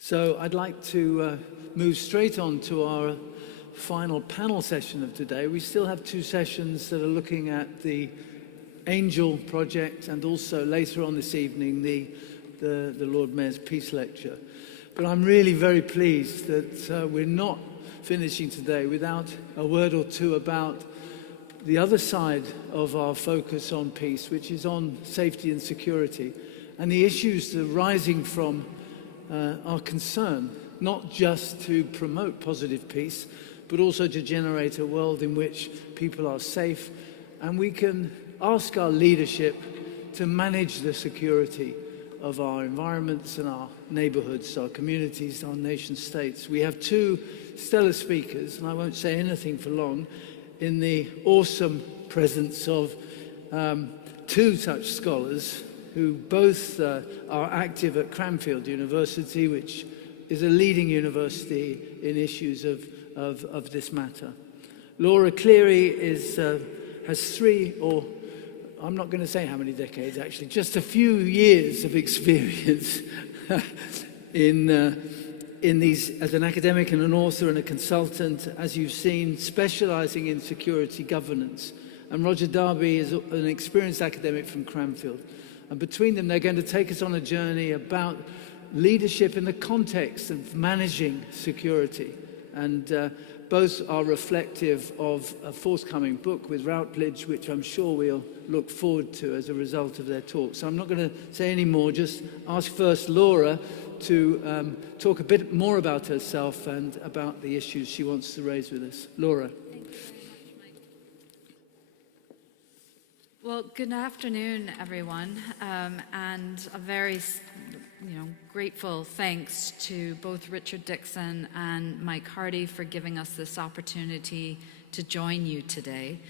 So I'd like to move straight on to our final panel session of today. We still have two sessions that are looking at the Angel project and also later on this evening the Lord Mayor's Peace Lecture. But I'm really very pleased that we're not finishing today without a word or two about the other side of our focus on peace, which is on safety and security, and the issues that are rising from our concern, not just to promote positive peace, but also to generate a world in which people are safe, and we can ask our leadership to manage the security of our environments and our neighborhoods, our communities, our nation states. We have two stellar speakers, and I won't say anything for long, in the awesome presence of two such scholars who both are active at Cranfield University, which is a leading university in issues of this matter. Laura Cleary has three, or I'm not going to say how many decades actually, just a few years of experience in these as an academic and an author and a consultant, as you've seen, specializing in security governance. And Roger Darby is an experienced academic from Cranfield. And between them, they're going to take us on a journey about leadership in the context of managing security. And both are reflective of a forthcoming book with Routledge, which I'm sure we'll look forward to as a result of their talk. So I'm not going to say any more, just ask first Laura to talk a bit more about herself and about the issues she wants to raise with us. Laura. Thank you very much, Mike. Well, good afternoon, everyone, and a very grateful thanks to both Richard Dixon and Mike Hardy for giving us this opportunity to join you today.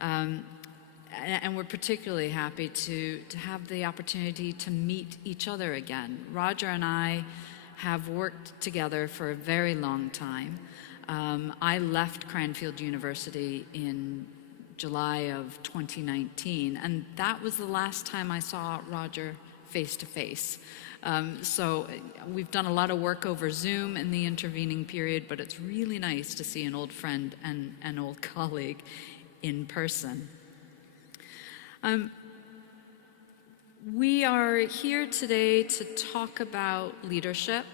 And we're particularly happy to have the opportunity to meet each other again. Roger and I have worked together for a very long time. I left Cranfield University in July of 2019, and that was the last time I saw Roger face to face. So we've done a lot of work over Zoom in the intervening period, but it's really nice to see an old friend and an old colleague in person. We are here today to talk about leadership,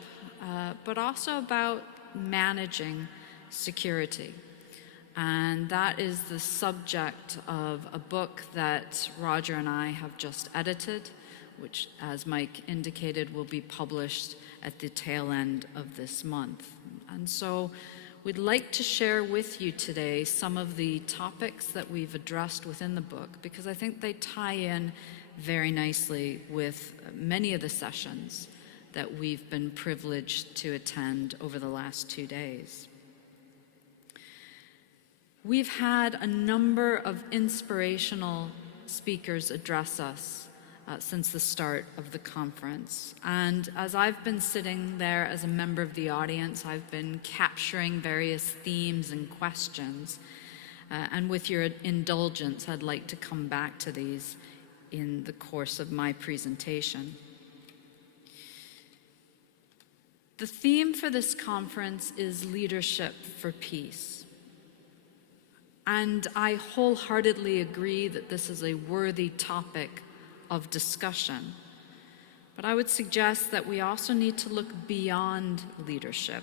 but also about managing security. And that is the subject of a book that Roger and I have just edited, which, as Mike indicated, will be published at the tail end of this month. And so we'd like to share with you today some of the topics that we've addressed within the book, because I think they tie in very nicely with many of the sessions that we've been privileged to attend over the last 2 days. We've had a number of inspirational speakers address us since the start of the conference. And as I've been sitting there as a member of the audience, I've been capturing various themes and questions. And with your indulgence, I'd like to come back to these in the course of my presentation. The theme for this conference is leadership for peace. And I wholeheartedly agree that this is a worthy topic of discussion. But I would suggest that we also need to look beyond leadership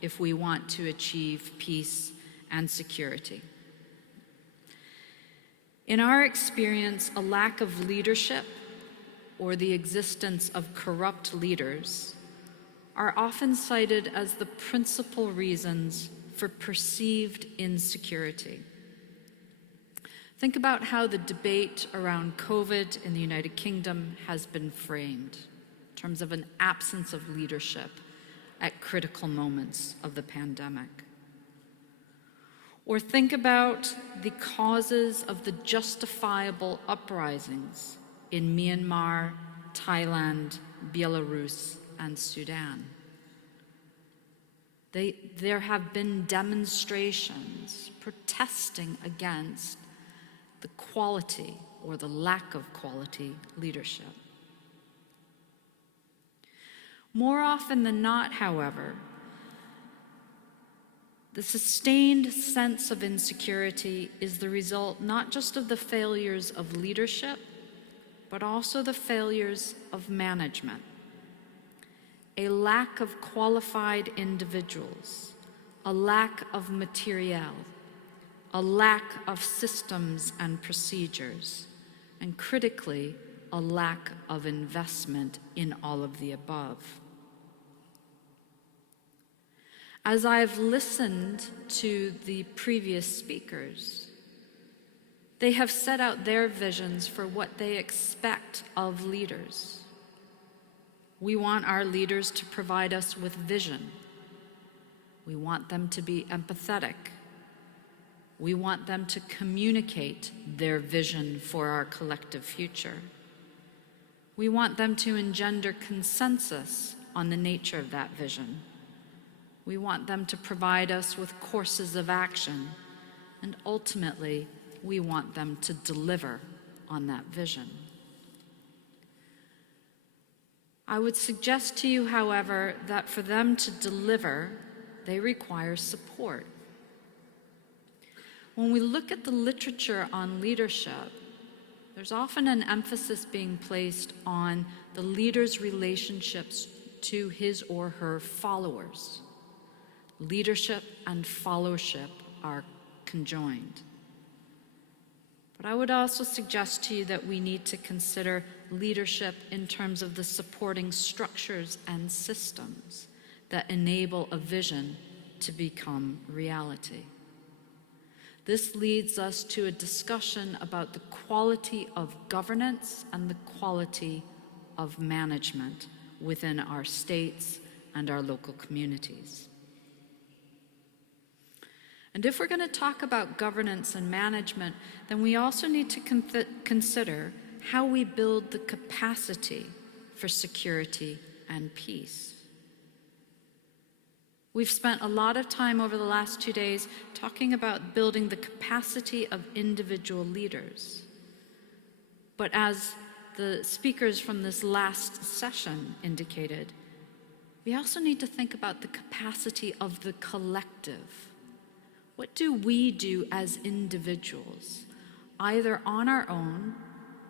if we want to achieve peace and security. In our experience, a lack of leadership or the existence of corrupt leaders are often cited as the principal reasons for perceived insecurity. Think about how the debate around COVID in the United Kingdom has been framed in terms of an absence of leadership at critical moments of the pandemic. Or think about the causes of the justifiable uprisings in Myanmar, Thailand, Belarus, and Sudan. There have been demonstrations protesting against the quality or the lack of quality leadership. More often than not, however, the sustained sense of insecurity is the result not just of the failures of leadership, but also the failures of management. A lack of qualified individuals, a lack of materiel, a lack of systems and procedures, and critically, a lack of investment in all of the above. As I've listened to the previous speakers, they have set out their visions for what they expect of leaders. We want our leaders to provide us with vision. We want them to be empathetic. We want them to communicate their vision for our collective future. We want them to engender consensus on the nature of that vision. We want them to provide us with courses of action, and ultimately, we want them to deliver on that vision. I would suggest to you, however, that for them to deliver, they require support. When we look at the literature on leadership, there's often an emphasis being placed on the leader's relationships to his or her followers. Leadership and followership are conjoined. But I would also suggest to you that we need to consider leadership in terms of the supporting structures and systems that enable a vision to become reality. This leads us to a discussion about the quality of governance and the quality of management within our states and our local communities. And if we're going to talk about governance and management, then we also need to consider how we build the capacity for security and peace. We've spent a lot of time over the last 2 days talking about building the capacity of individual leaders. But as the speakers from this last session indicated, we also need to think about the capacity of the collective. What do we do as individuals, either on our own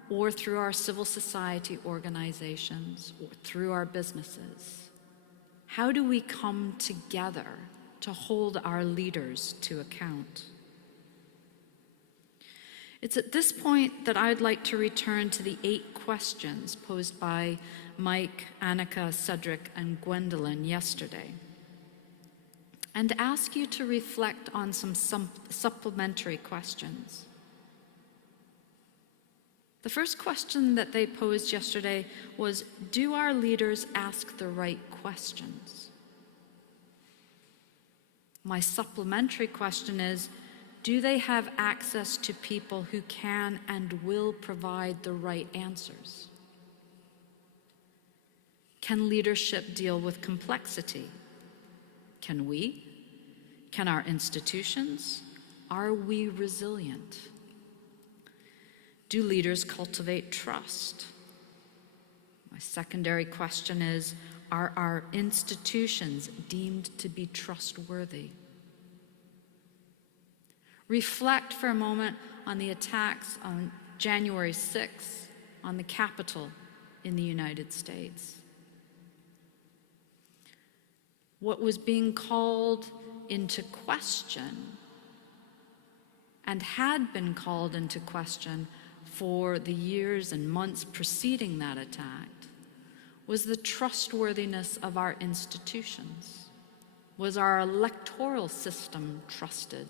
or through our civil society organizations or through our businesses? How do we come together to hold our leaders to account? It's at this point that I'd like to return to the 8 questions posed by Mike, Annika, Cedric, and Gwendolyn yesterday, and ask you to reflect on some supplementary questions. The first question that they posed yesterday was, do our leaders ask the right questions? My supplementary question is, do they have access to people who can and will provide the right answers? Can leadership deal with complexity? Can we? Can our institutions? Are we resilient? Do leaders cultivate trust? My secondary question is, are our institutions deemed to be trustworthy? Reflect for a moment on the attacks on January 6th on the Capitol in the United States. What was being called into question and had been called into question for the years and months preceding that attack was the trustworthiness of our institutions. Was our electoral system trusted?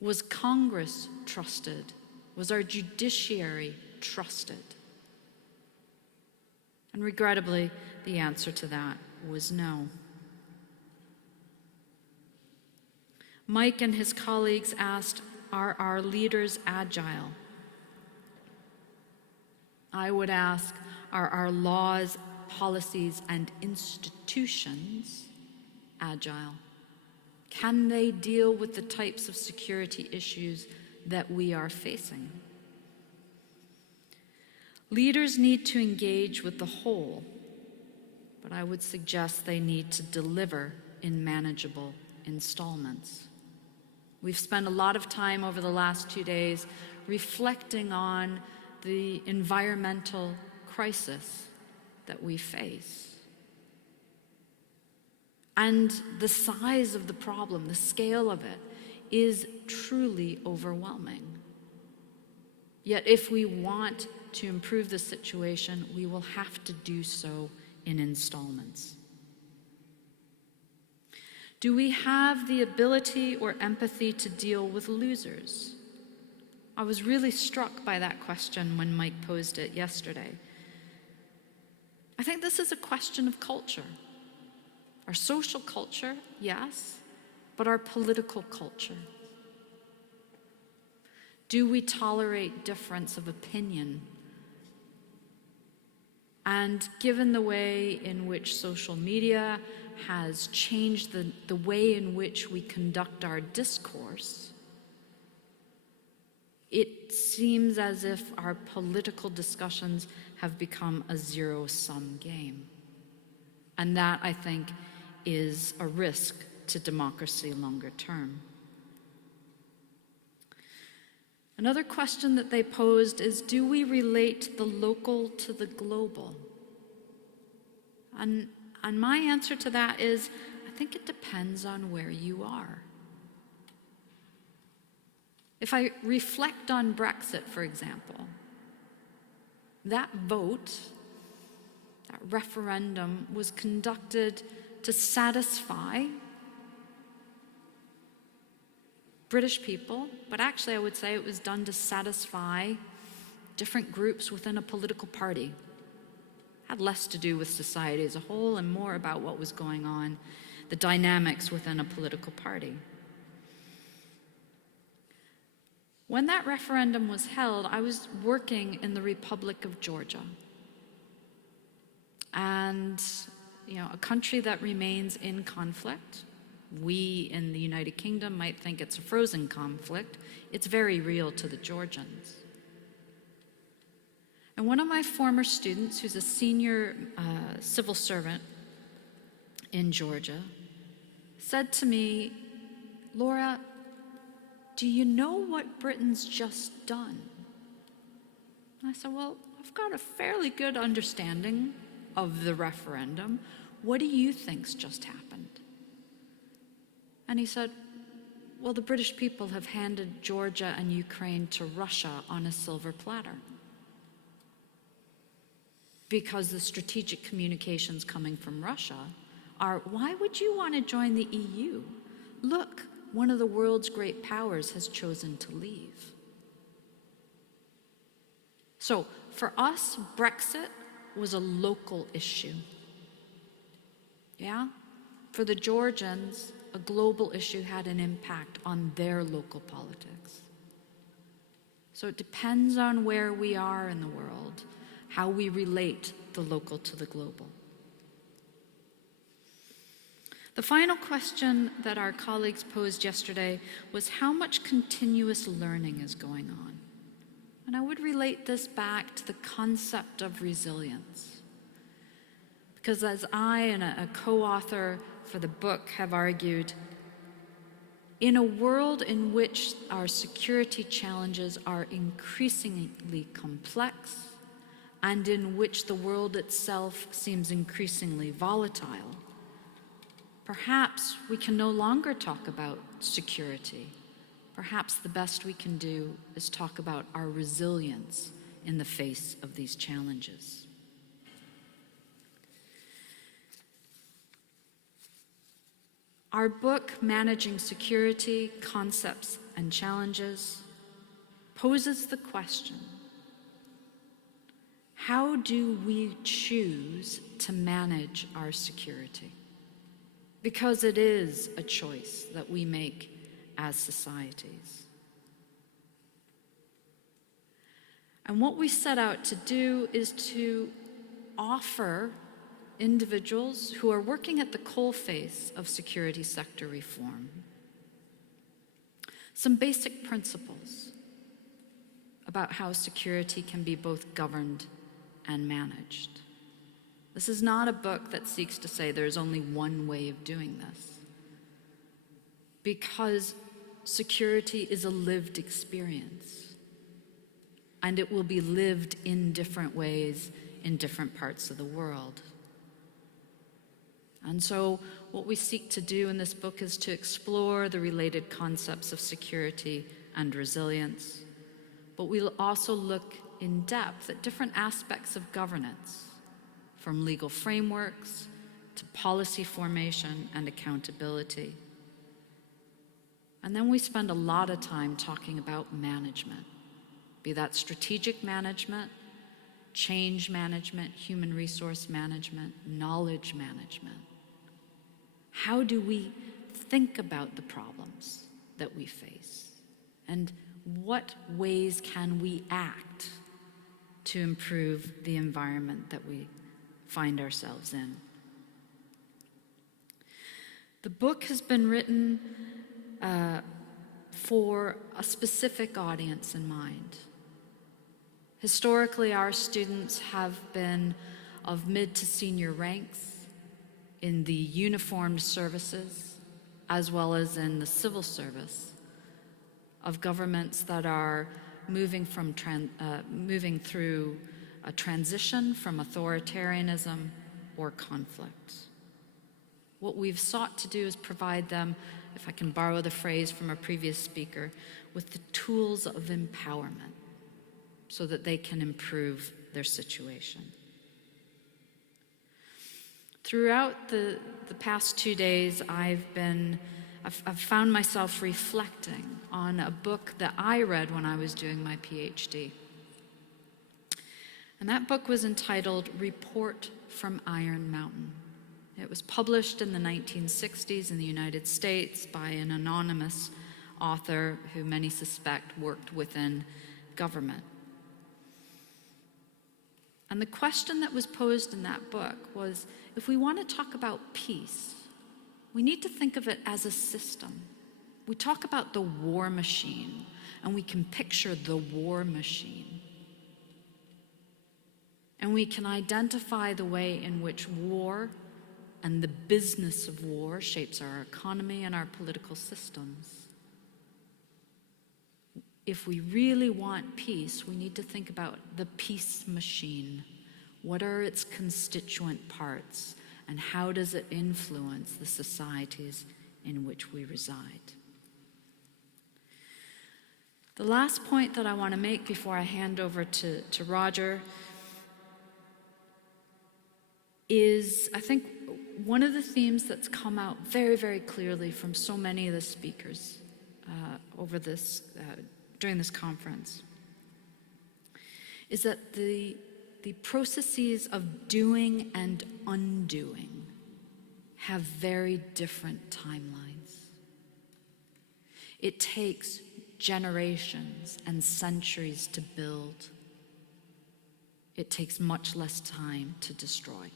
Was Congress trusted? Was our judiciary trusted? And regrettably, the answer to that was no. Mike and his colleagues asked, are our leaders agile? I would ask, are our laws, policies, and institutions agile? Can they deal with the types of security issues that we are facing? Leaders need to engage with the whole, but I would suggest they need to deliver in manageable installments. We've spent a lot of time over the last 2 days reflecting on the environmental crisis that we face. And the size of the problem, the scale of it, is truly overwhelming. Yet if we want to improve the situation, we will have to do so in installments. Do we have the ability or empathy to deal with losers? I was really struck by that question when Mike posed it yesterday. I think this is a question of culture. Our social culture, yes, but our political culture. Do we tolerate difference of opinion? And given the way in which social media has changed the way in which we conduct our discourse, it seems as if our political discussions have become a zero-sum game. And that, I think, is a risk to democracy longer term. Another question that they posed is, do we relate the local to the global? And my answer to that is, I think it depends on where you are. If I reflect on Brexit, for example, that vote, that referendum, was conducted to satisfy British people, but actually I would say it was done to satisfy different groups within a political party. It had less to do with society as a whole and more about what was going on, the dynamics within a political party. When that referendum was held, I was working in the Republic of Georgia. And, a country that remains in conflict. We in the United Kingdom might think it's a frozen conflict. It's very real to the Georgians. And one of my former students, who's a senior civil servant in Georgia, said to me, "Laura, do you know what Britain's just done?" And I said, "Well, I've got a fairly good understanding of the referendum. What do you think's just happened?" And he said, "Well, the British people have handed Georgia and Ukraine to Russia on a silver platter. Because the strategic communications coming from Russia are, why would you want to join the EU? Look, one of the world's great powers has chosen to leave." So for us, Brexit was a local issue. Yeah? For the Georgians, a global issue had an impact on their local politics. So it depends on where we are in the world, how we relate the local to the global. The final question that our colleagues posed yesterday was how much continuous learning is going on? And I would relate this back to the concept of resilience. Because as I and a co-author for the book have argued, in a world in which our security challenges are increasingly complex and in which the world itself seems increasingly volatile, perhaps we can no longer talk about security. Perhaps the best we can do is talk about our resilience in the face of these challenges. Our book, Managing Security, Concepts and Challenges, poses the question, how do we choose to manage our security? Because it is a choice that we make as societies. And what we set out to do is to offer individuals who are working at the coalface of security sector reform some basic principles about how security can be both governed and managed. This is not a book that seeks to say there's only one way of doing this, because security is a lived experience, and it will be lived in different ways in different parts of the world. And so what we seek to do in this book is to explore the related concepts of security and resilience, but we'll also look in depth at different aspects of governance, from legal frameworks to policy formation and accountability. And then we spend a lot of time talking about management, be that strategic management, change management, human resource management, knowledge management. How do we think about the problems that we face? And what ways can we act to improve the environment that we find ourselves in? The book has been written for a specific audience in mind. Historically, our students have been of mid to senior ranks in the uniformed services, as well as in the civil service of governments that are moving through a transition from authoritarianism or conflict. What we've sought to do is provide them, if I can borrow the phrase from a previous speaker, with the tools of empowerment so that they can improve their situation. Throughout the past 2 days, I've found myself reflecting on a book that I read when I was doing my PhD. And that book was entitled Report from Iron Mountain. It was published in the 1960s in the United States by an anonymous author who many suspect worked within government. And the question that was posed in that book was, if we want to talk about peace, we need to think of it as a system. We talk about the war machine, and we can picture the war machine. And we can identify the way in which war and the business of war shapes our economy and our political systems. If we really want peace, we need to think about the peace machine. What are its constituent parts, and how does it influence the societies in which we reside? The last point that I want to make before I hand over to Roger is, I think, one of the themes that's come out very, very clearly from so many of the speakers during this conference is that the processes of doing and undoing have very different timelines. It takes generations and centuries to build. It takes much less time to destroy.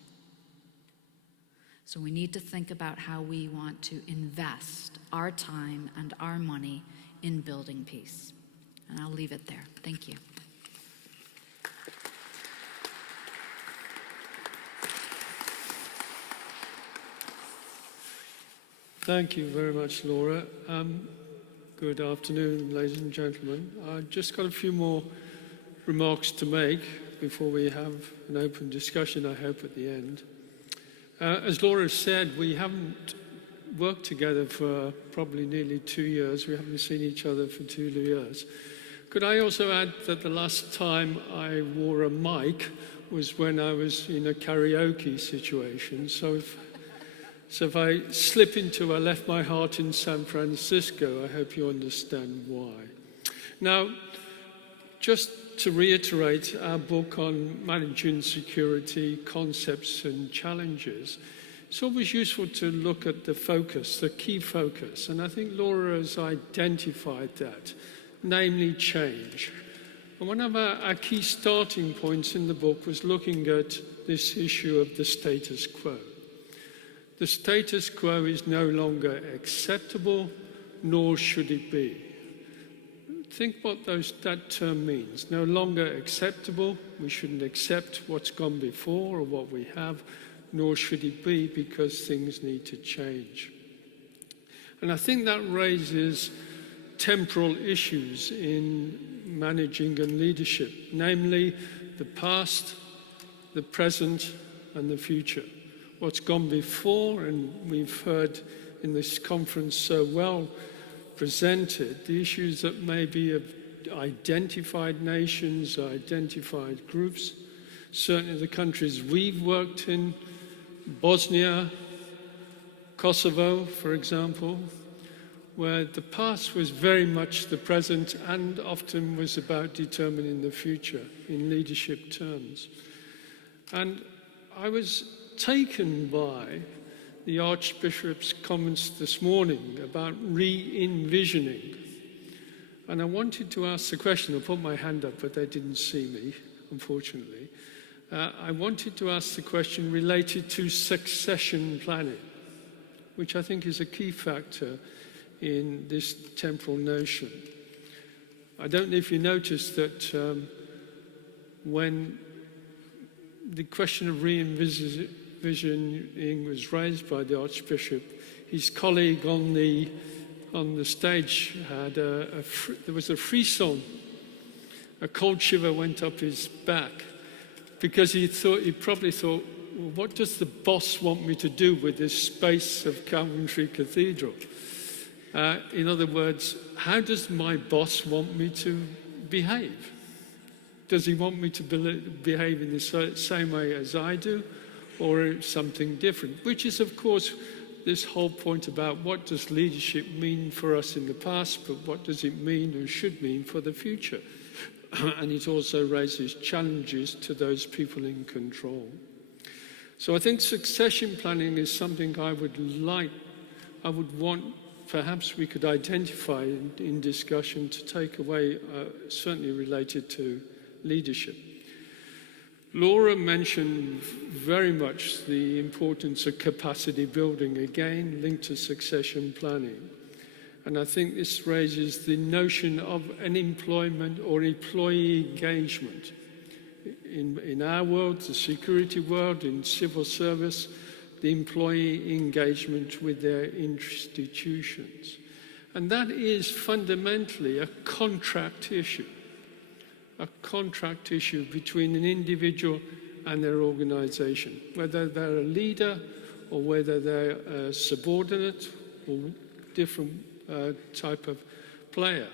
So we need to think about how we want to invest our time and our money in building peace. And I'll leave it there. Thank you. Thank you very much, Laura. Good afternoon, ladies and gentlemen. I've just got a few more remarks to make before we have an open discussion, I hope, at the end. As Laura said, we haven't worked together for probably nearly 2 years. We haven't seen each other for 2 years. Could I also add that the last time I wore a mic was when I was in a karaoke situation. So if I slip into I left my heart in San Francisco, I hope you understand why. Now, just to reiterate our book on managing security, concepts and challenges, it's always useful to look at the focus, the key focus, and I think Laura has identified that, namely change. And one of our key starting points in the book was looking at this issue of the status quo. The status quo is no longer acceptable, nor should it be. think what that term means. No longer acceptable. We shouldn't accept what's gone before or what we have, nor should it be, because things need to change. And I think that raises temporal issues in managing and leadership, namely the past, the present, and the future. What's gone before, and we've heard in this conference so well presented, the issues that maybe have identified nations, identified groups, certainly the countries we've worked in, Bosnia, Kosovo, for example, where the past was very much the present and often was about determining the future in leadership terms. And I was taken by the Archbishop's comments this morning about re-envisioning. And I wanted to ask the question. I put my hand up, but they didn't see me, unfortunately. I wanted to ask the question related to succession planning, which I think is a key factor in this temporal notion. I don't know if you noticed that when the question of re-envisioning was raised by the Archbishop, his colleague on the stage had there was a frisson, a cold shiver went up his back, because he probably thought, well, what does the boss want me to do with this space of Coventry Cathedral? In other words, how does my boss want me to behave? Does he want me to behave in the same way as I do, or something different? Which is, of course, this whole point about what does leadership mean for us in the past, but what does it mean or should mean for the future? And it also raises challenges to those people in control. So I think succession planning is something I would want, perhaps we could identify in discussion to take away, certainly related to leadership. Laura mentioned very much the importance of capacity building, again linked to succession planning. And I think this raises the notion of an employment or employee engagement. In our world, the security world, in civil service, the employee engagement with their institutions. And that is fundamentally a contract issue between an individual and their organization, whether they're a leader or whether they're a subordinate or different type of player.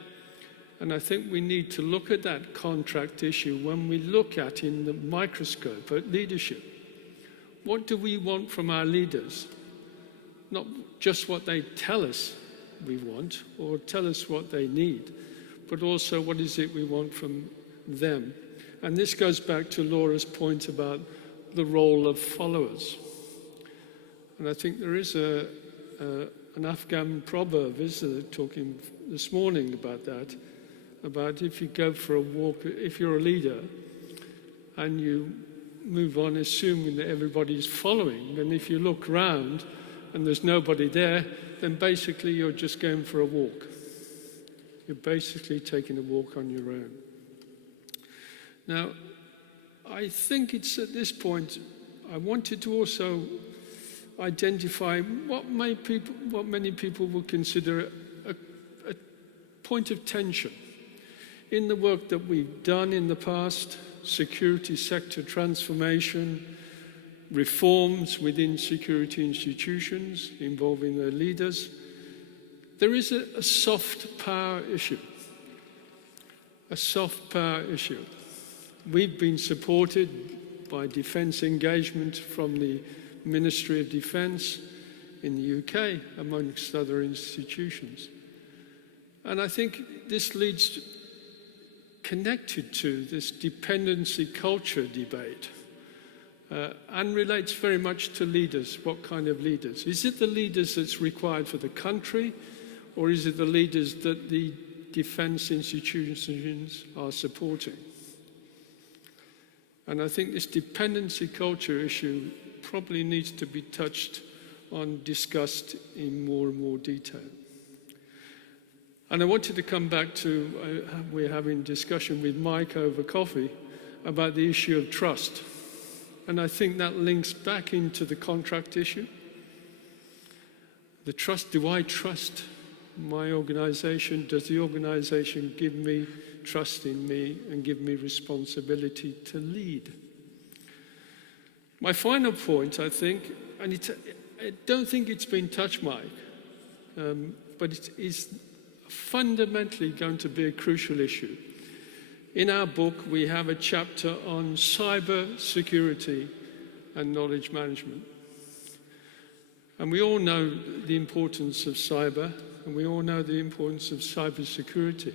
And I think we need to look at that contract issue when we look at, in the microscope, at leadership. What do we want from our leaders? Not just what they tell us we want or tell us what they need, but also what is it we want from them. And this goes back to Laura's point about the role of followers. And I think there is an Afghan proverb, isn't it, talking this morning about that, about if you go for a walk, if you're a leader and you move on assuming that everybody's following, and if you look round and there's nobody there, then basically you're just going for a walk. You're basically taking a walk on your own. Now, I think it's at this point I wanted to also identify what many people would consider a point of tension in the work that we've done in the past, security sector transformation, reforms within security institutions involving their leaders. There is a soft power issue. A soft power issue. We've been supported by defence engagement from the Ministry of Defence in the UK, amongst other institutions. And I think this leads connected to this dependency culture debate and relates very much to leaders. What kind of leaders? Is it the leaders that's required for the country, or is it the leaders that the defence institutions are supporting? And I think this dependency culture issue probably needs to be touched on, discussed in more and more detail. And I wanted to come back to, we're having discussion with Mike over coffee about the issue of trust. And I think that links back into the contract issue. The trust, do I trust my organization? Does the organization give me trust in me and give me responsibility to lead? My final point, I think, and I don't think it's been touched, Mike, but it is fundamentally going to be a crucial issue. In our book, we have a chapter on cyber security and knowledge management. And we all know the importance of cyber, and we all know the importance of cyber security.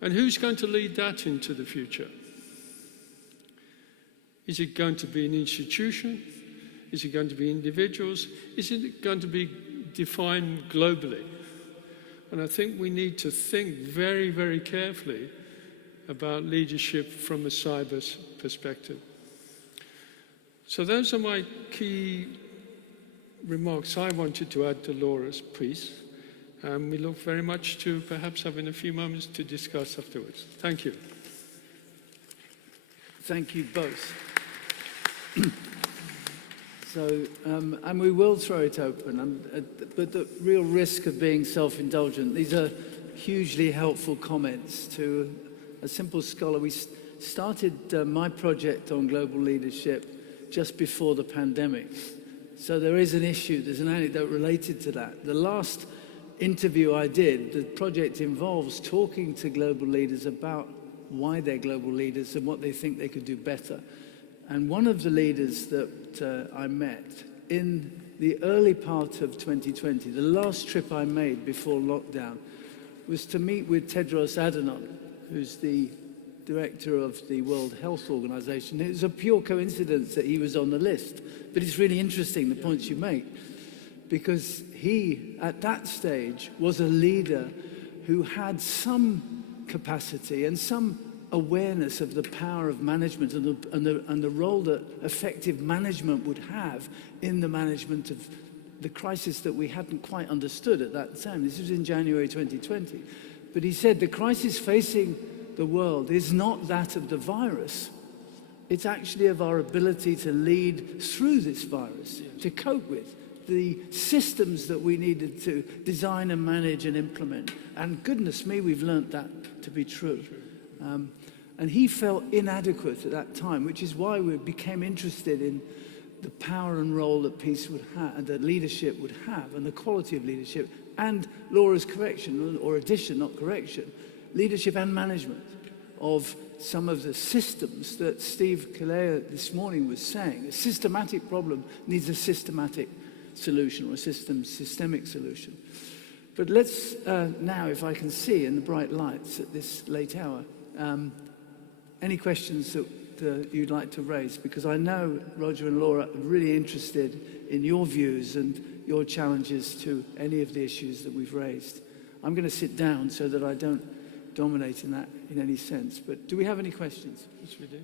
And who's going to lead that into the future? Is it going to be an institution? Is it going to be individuals? Is it going to be defined globally? And I think we need to think very, very carefully about leadership from a cyber perspective. So those are my key remarks I wanted to add to Laura's piece. We look very much to perhaps having a few moments to discuss afterwards. Thank you. Thank you both. So, and we will throw it open, but the real risk of being self-indulgent, these are hugely helpful comments to a simple scholar. We started my project on global leadership just before the pandemic. So there is an issue, there's an anecdote related to that. The last interview I did, the project involves talking to global leaders about why they're global leaders and what they think they could do better. And one of the leaders that I met in the early part of 2020, the last trip I made before lockdown, was to meet with Tedros Adhanom, who's the director of the World Health Organization. It was a pure coincidence that he was on the list. But it's really interesting, the points you make, because he, at that stage, was a leader who had some capacity and some awareness of the power of management and the role that effective management would have in the management of the crisis that we hadn't quite understood at that time. This was in January 2020. But he said the crisis facing the world is not that of the virus. It's actually of our ability to lead through this virus, to cope with the systems that we needed to design and manage and implement. And goodness me, we've learned that to be true. And he felt inadequate at that time, which is why we became interested in the power and role that peace would have, and that leadership would have, and the quality of leadership, and Laura's correction, or addition, not correction, leadership and management of some of the systems that Steve Kalea this morning was saying. A systematic problem needs a systematic solution, or a systemic solution. But let's now, if I can see in the bright lights at this late hour, any questions that you'd like to raise? Because I know Roger and Laura are really interested in your views and your challenges to any of the issues that we've raised. I'm going to sit down so that I don't dominate in that in any sense. But do we have any questions? Yes, we do.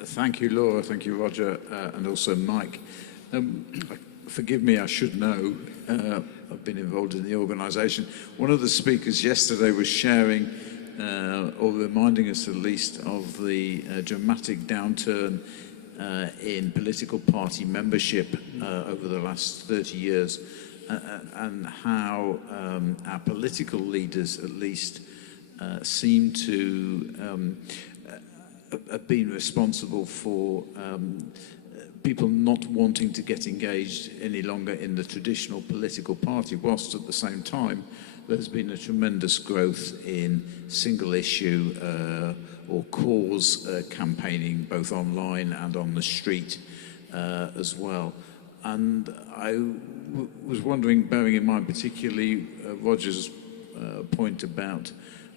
Thank you, Laura. Thank you, Roger, and also Mike. Forgive me, I should know. I've been involved in the organisation. One of the speakers yesterday was sharing, or reminding us at least, of the dramatic downturn in political party membership over the last 30 years, and how our political leaders, at least, seem to have been responsible for people not wanting to get engaged any longer in the traditional political party, whilst at the same time there's been a tremendous growth in single issue or cause campaigning, both online and on the street as well. And I was wondering, bearing in mind particularly Roger's point about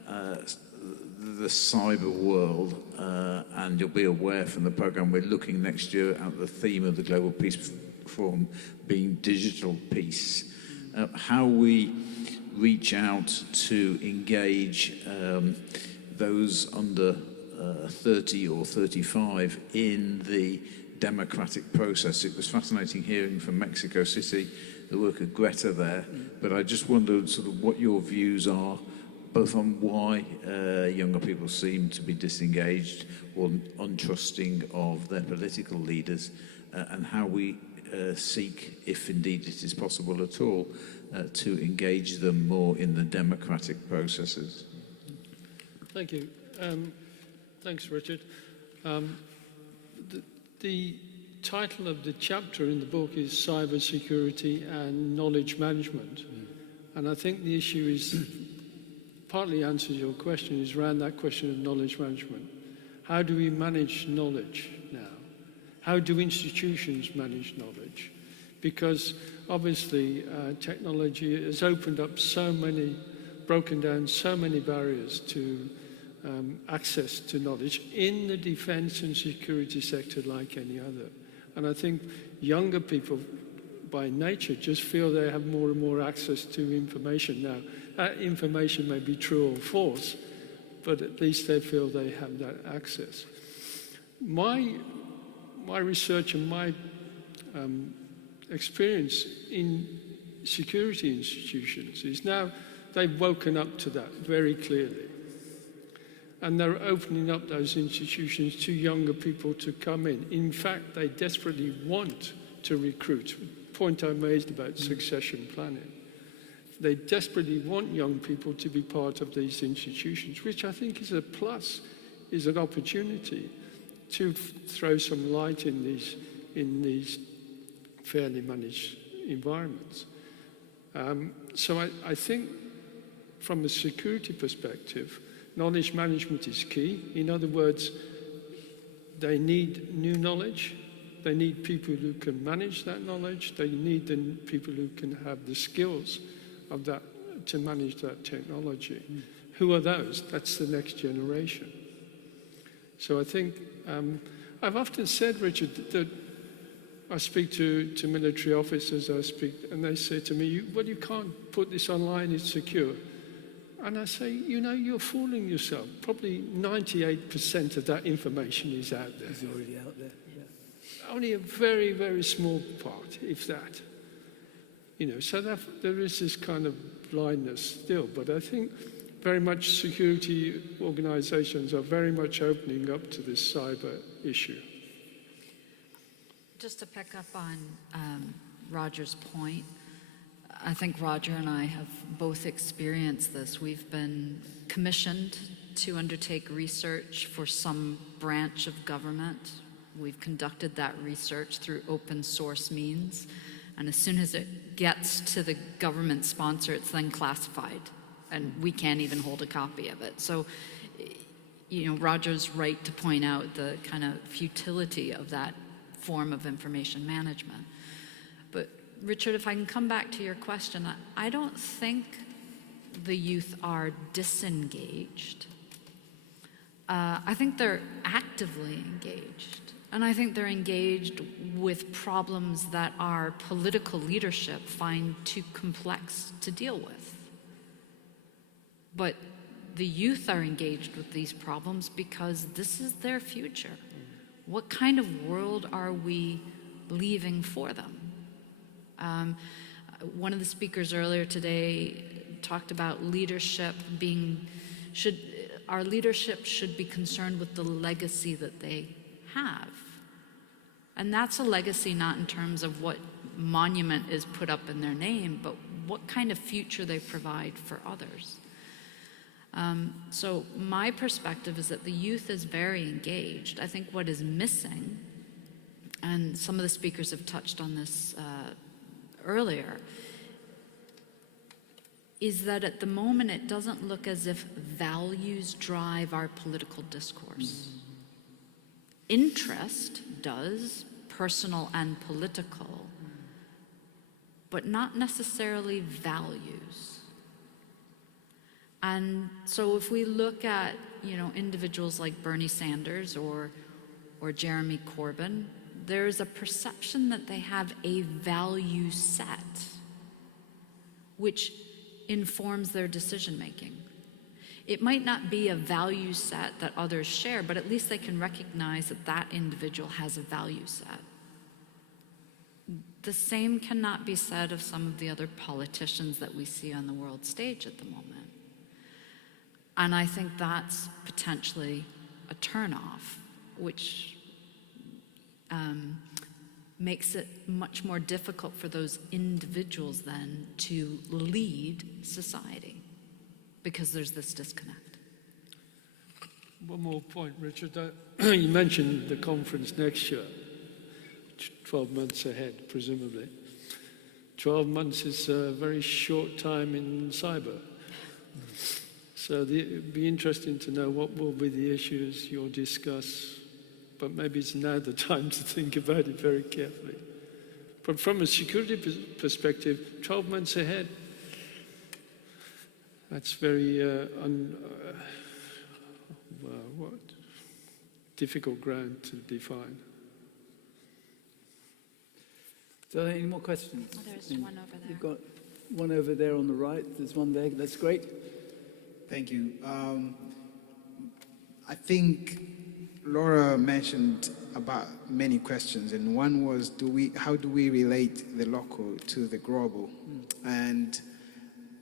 the cyber world, and you'll be aware from the programme we're looking next year at the theme of the Global Peace Forum being digital peace, how we reach out to engage those under 30 or 35 in the democratic process. It was fascinating hearing from Mexico City, the work of Greta there, but I just wondered sort of what your views are, both on why younger people seem to be disengaged or untrusting of their political leaders, and how we seek, if indeed it is possible at all, to engage them more in the democratic processes. Thank you. Thanks, Richard. The title of the chapter in the book is Cyber Security and Knowledge Management. And I think the issue is, partly answers your question, is around that question of knowledge management. How do we manage knowledge now? How do institutions manage knowledge? Because obviously technology has opened up broken down so many barriers to access to knowledge in the defense and security sector like any other. And I think younger people by nature just feel they have more and more access to information now. That information may be true or false, but at least they feel they have that access. My research and my experience in security institutions is now they've woken up to that very clearly. And they're opening up those institutions to younger people to come in. In fact, they desperately want to recruit. Point I made about succession planning. They desperately want young people to be part of these institutions, which I think is a plus, is an opportunity to throw some light in these fairly managed environments. So I think from a security perspective, knowledge management is key. In other words, they need new knowledge. They need people who can manage that knowledge. They need people who can have the skills of that to manage that technology. Who are those? That's the next generation. So I think, I've often said, Richard, that I speak to military officers, and they say to me, well, you can't put this online, it's secure. And I say, you're fooling yourself. Probably 98% of that information is out there. It's already out there, yeah. Only a very, very small part, if that. So there is this kind of blindness still. But I think very much security organizations are very much opening up to this cyber issue. Just to pick up on Roger's point, I think Roger and I have both experienced this. We've been commissioned to undertake research for some branch of government. We've conducted that research through open source means. And as soon as it gets to the government sponsor, it's then classified. And we can't even hold a copy of it. So, Roger's right to point out the kind of futility of that form of information management. But Richard, if I can come back to your question, I don't think the youth are disengaged. I think they're actively engaged. And I think they're engaged with problems that our political leadership find too complex to deal with. But the youth are engaged with these problems because this is their future. What kind of world are we leaving for them? One of the speakers earlier today talked about leadership our leadership should be concerned with the legacy that they have. And that's a legacy not in terms of what monument is put up in their name, but what kind of future they provide for others. So my perspective is that the youth is very engaged. I think what is missing, and some of the speakers have touched on this earlier, is that at the moment it doesn't look as if values drive our political discourse. Interest does, personal and political, but not necessarily values. And so if we look at, individuals like Bernie Sanders or Jeremy Corbyn, there's a perception that they have a value set which informs their decision making. It might not be a value set that others share, but at least they can recognize that that individual has a value set. The same cannot be said of some of the other politicians that we see on the world stage at the moment. And I think that's potentially a turnoff, which makes it much more difficult for those individuals then to lead society, because there's this disconnect. One more point, Richard. You mentioned the conference next year, 12 months ahead, presumably. 12 months is a very short time in cyber. So it'd be interesting to know what will be the issues you'll discuss, but maybe it's now the time to think about it very carefully. But from a security perspective, 12 months ahead, that's very difficult ground to define. So any more questions? Oh, there's one over there. You've got one over there on the right. There's one there. That's great. Thank you. I think Laura mentioned about many questions, and one was, how do we relate the local to the global? And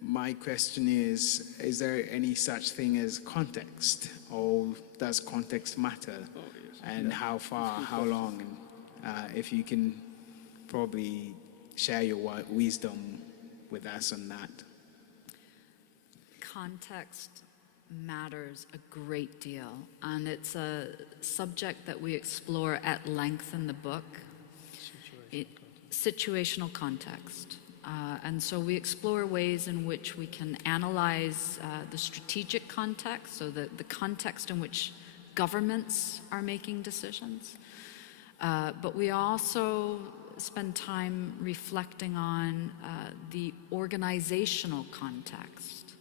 my question is there any such thing as context, or does context matter? Oh, yes. And how far, how long? And if you can probably share your wisdom with us on that. Context matters a great deal, and it's a subject that we explore at length in the book. Situational context. And so we explore ways in which we can analyze the strategic context, so the context in which governments are making decisions. But we also spend time reflecting on the organizational context.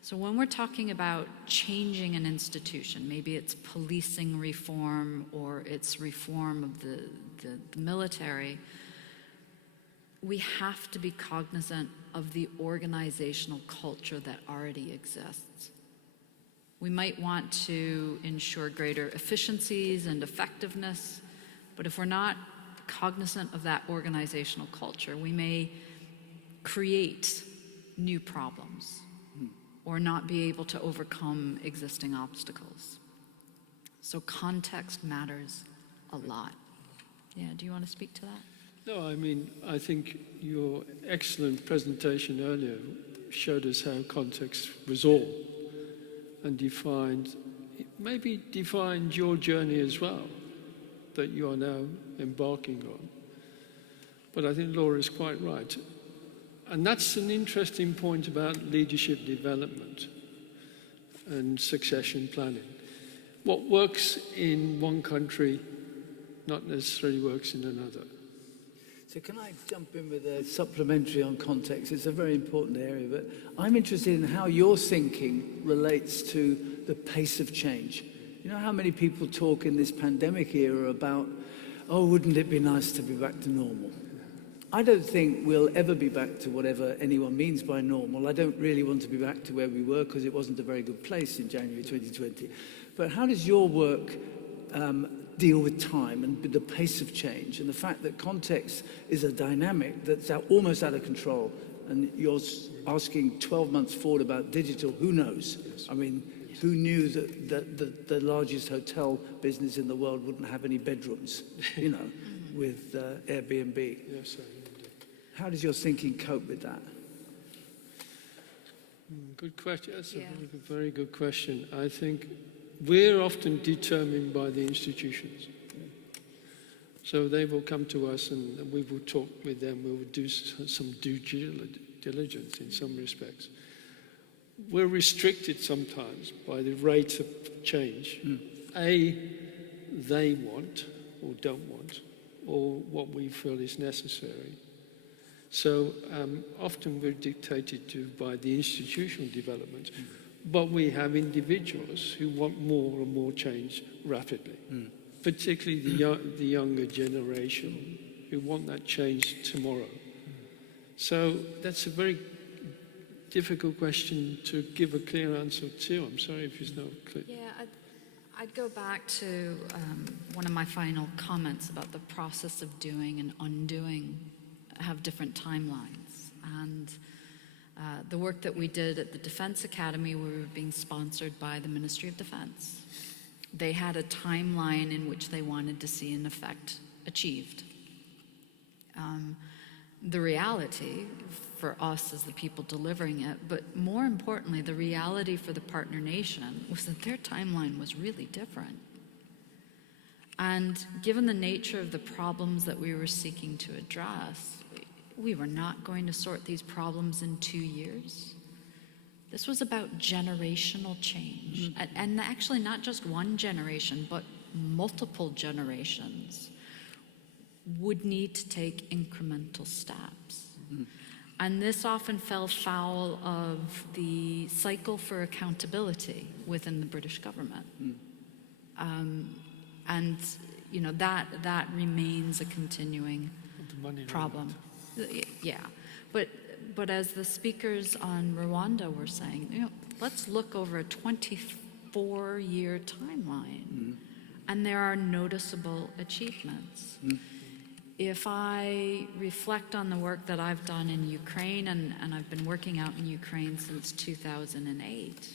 So when we're talking about changing an institution, maybe it's policing reform or it's reform of the military, we have to be cognizant of the organizational culture that already exists. We might want to ensure greater efficiencies and effectiveness, but if we're not cognizant of that organizational culture, we may create new problems or not be able to overcome existing obstacles. So context matters a lot. Yeah, do you want to speak to that? No, I mean, I think your excellent presentation earlier showed us how context was all, and maybe defined your journey as well, that you are now embarking on. But I think Laura is quite right. And that's an interesting point about leadership development and succession planning. What works in one country not necessarily works in another. So can I jump in with a supplementary on context? It's a very important area, but I'm interested in how your thinking relates to the pace of change. You know how many people talk in this pandemic era about, oh, wouldn't it be nice to be back to normal? I don't think we'll ever be back to whatever anyone means by normal. I don't really want to be back to where we were because it wasn't a very good place in January 2020. But how does your work deal with time and the pace of change and the fact that context is a dynamic that's almost out of control? And you're asking 12 months forward about digital, who knows? I mean, who knew that the largest hotel business in the world wouldn't have any bedrooms, you know, with Airbnb? Yes, sir. How does your thinking cope with that? Good question. That's a very good question. I think we're often determined by the institutions. So they will come to us and we will talk with them. We will do some due diligence in some respects. We're restricted sometimes by the rate of change. They want or don't want, or what we feel is necessary. So often we're dictated to by the institutional development, but we have individuals who want more and more change rapidly, particularly the younger generation who want that change tomorrow. So that's a very difficult question to give a clear answer to. I'm sorry if it's not clear. Yeah, I'd go back to one of my final comments about the process of doing and undoing have different timelines. And the work that we did at the Defense Academy, we were being sponsored by the Ministry of Defense. They had a timeline in which they wanted to see an effect achieved. The reality for us as the people delivering it, but more importantly, the reality for the partner nation was that their timeline was really different. And given the nature of the problems that we were seeking to address, we were not going to sort these problems in 2 years. This was about generational change. And actually not just one generation, but multiple generations would need to take incremental steps. And this often fell foul of the cycle for accountability within the British government. And you know, that remains a continuing problem. Yeah, but as the speakers on Rwanda were saying, you know, let's look over a 24-year timeline, and there are noticeable achievements. If I reflect on the work that I've done in Ukraine, and I've been working out in Ukraine since 2008,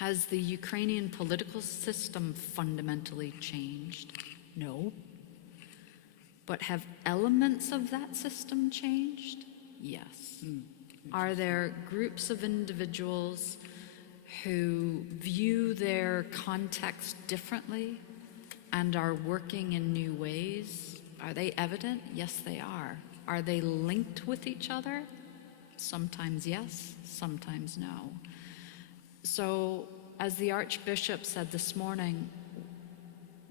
has the Ukrainian political system fundamentally changed? No. But have elements of that system changed? Yes. Are there groups of individuals who view their context differently and are working in new ways? Are they evident? Yes, they are. Are they linked with each other? Sometimes yes, sometimes no. So, as the Archbishop said this morning,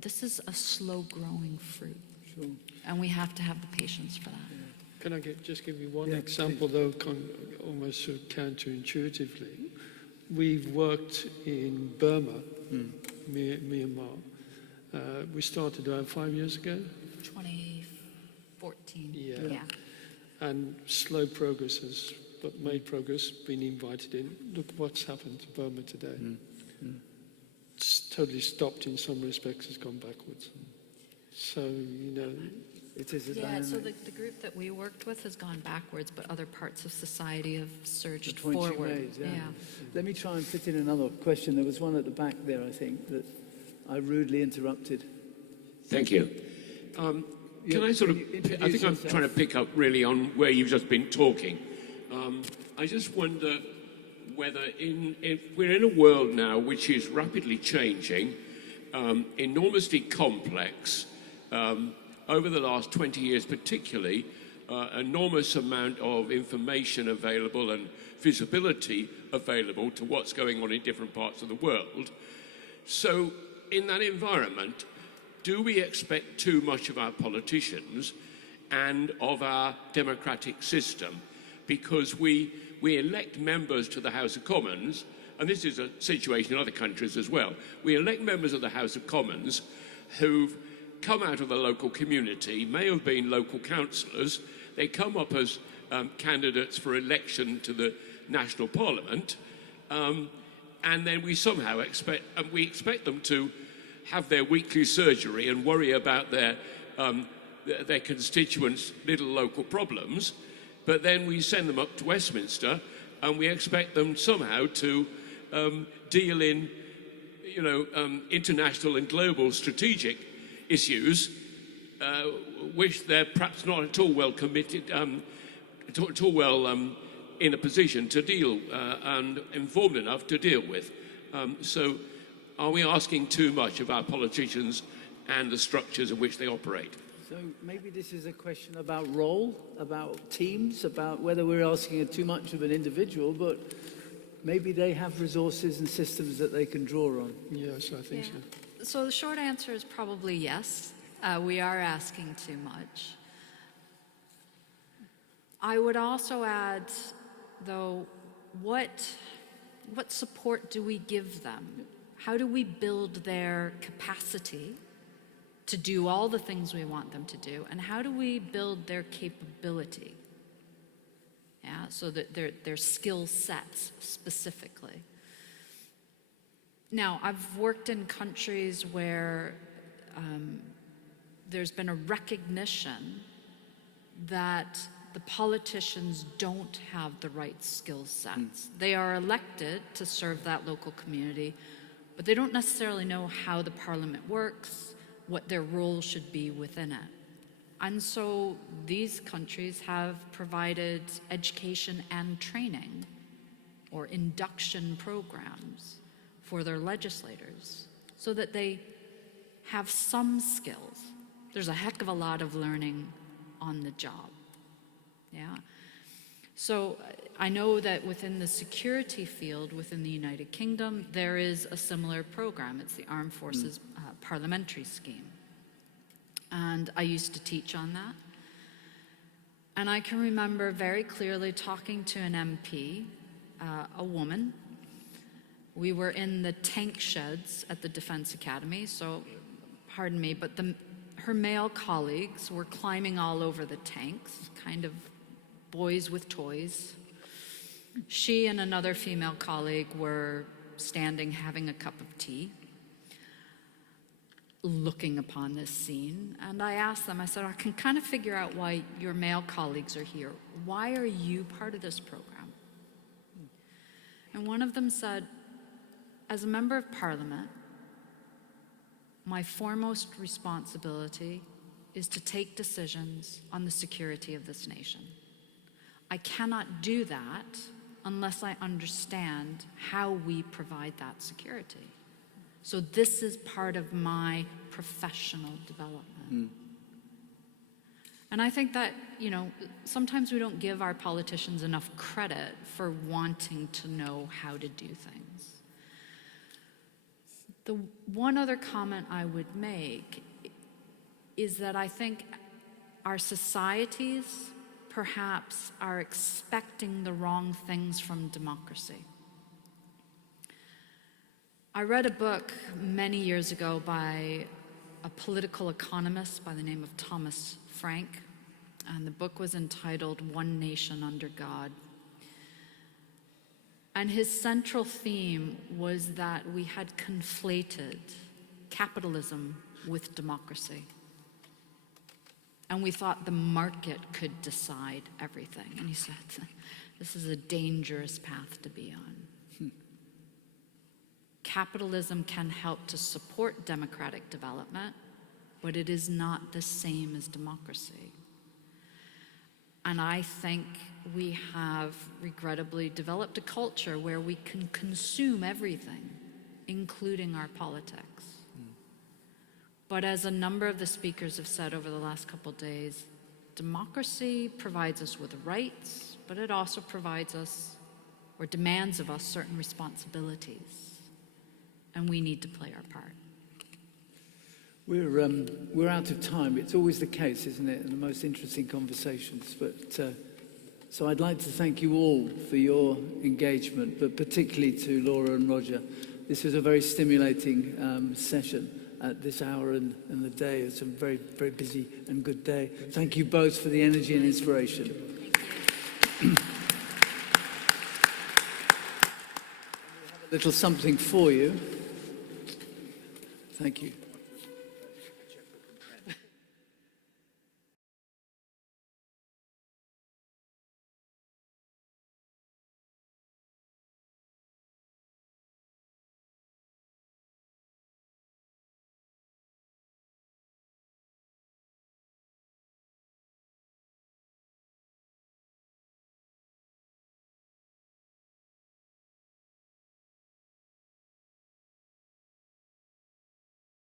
this is a slow-growing fruit. Sure. And we have to have the patience for that. Can I just give you one example, though, almost sort of counterintuitively? We've worked in Burma, Myanmar. We started about 5 years ago. 2014. Yeah. And slow progress has but made progress, been invited in. Look what's happened to Burma today. It's totally stopped in some respects, has gone backwards. So, you know... It is a Yeah, dynamic. so the group that we worked with has gone backwards, but other parts of society have surged The points you forward. raised, yeah. Let me try and fit in another question. There was one at the back there, I think, that I rudely interrupted. Thank you. Can I sort of, I think I'm trying to pick up really on where you've just been talking. I just wonder whether we're in a world now which is rapidly changing, enormously complex, over the last 20 years particularly, enormous amount of information available and visibility available to what's going on in different parts of the world. So in that environment, do we expect too much of our politicians and of our democratic system? Because we elect members to the House of Commons, and this is a situation in other countries as well. We elect members of the House of Commons who've come out of the local community, may have been local councillors. They come up as candidates for election to the national parliament, and then we somehow expect them to have their weekly surgery and worry about their constituents' little local problems, but then we send them up to Westminster and we expect them somehow to deal in, international and global strategic issues, which they're perhaps not at all well committed, at all well in a position to deal and informed enough to deal with. So are we asking too much of our politicians and the structures in which they operate? So maybe this is a question about role, about teams, about whether we're asking too much of an individual, but maybe they have resources and systems that they can draw on. Yes, I think so. So the short answer is probably yes. We are asking too much. I would also add, though, what support do we give them? How do we build their capacity to do all the things we want them to do? And how do we build their capability? Yeah, so that their skill sets specifically. Now, I've worked in countries where there's been a recognition that the politicians don't have the right skill sets. They are elected to serve that local community, but they don't necessarily know how the parliament works, what their role should be within it. And so these countries have provided education and training or induction programs for their legislators so that they have some skills. There's a heck of a lot of learning on the job. Yeah. So I know that within the security field within the United Kingdom, there is a similar program. It's the Armed Forces Parliamentary Scheme. And I used to teach on that. And I can remember very clearly talking to an MP, a woman. We were in the tank sheds at the Defense Academy, so pardon me, but her male colleagues were climbing all over the tanks, kind of boys with toys. She and another female colleague were standing having a cup of tea, looking upon this scene. And I asked them, I said, I can kind of figure out why your male colleagues are here. Why are you part of this program? And one of them said, as a member of parliament, my foremost responsibility is to take decisions on the security of this nation. I cannot do that unless I understand how we provide that security. So this is part of my professional development. And I think that, sometimes we don't give our politicians enough credit for wanting to know how to do things. The one other comment I would make is that I think our societies perhaps are expecting the wrong things from democracy. I read a book many years ago by a political economist by the name of Thomas Frank, and the book was entitled One Nation Under God. And his central theme was that we had conflated capitalism with democracy. And we thought the market could decide everything. And he said, this is a dangerous path to be on. Capitalism can help to support democratic development, but it is not the same as democracy. And I think we have regrettably developed a culture where we can consume everything, including our politics. But as a number of the speakers have said over the last couple of days, democracy provides us with rights, but it also provides us or demands of us certain responsibilities. And we need to play our part. We're out of time. It's always the case, isn't it, in the most interesting conversations. But so I'd like to thank you all for your engagement, but particularly to Laura and Roger. This was a very stimulating session at this hour in the day. It's a very, very busy and good day. Thank you both for the energy and inspiration. A little something for you. Thank you.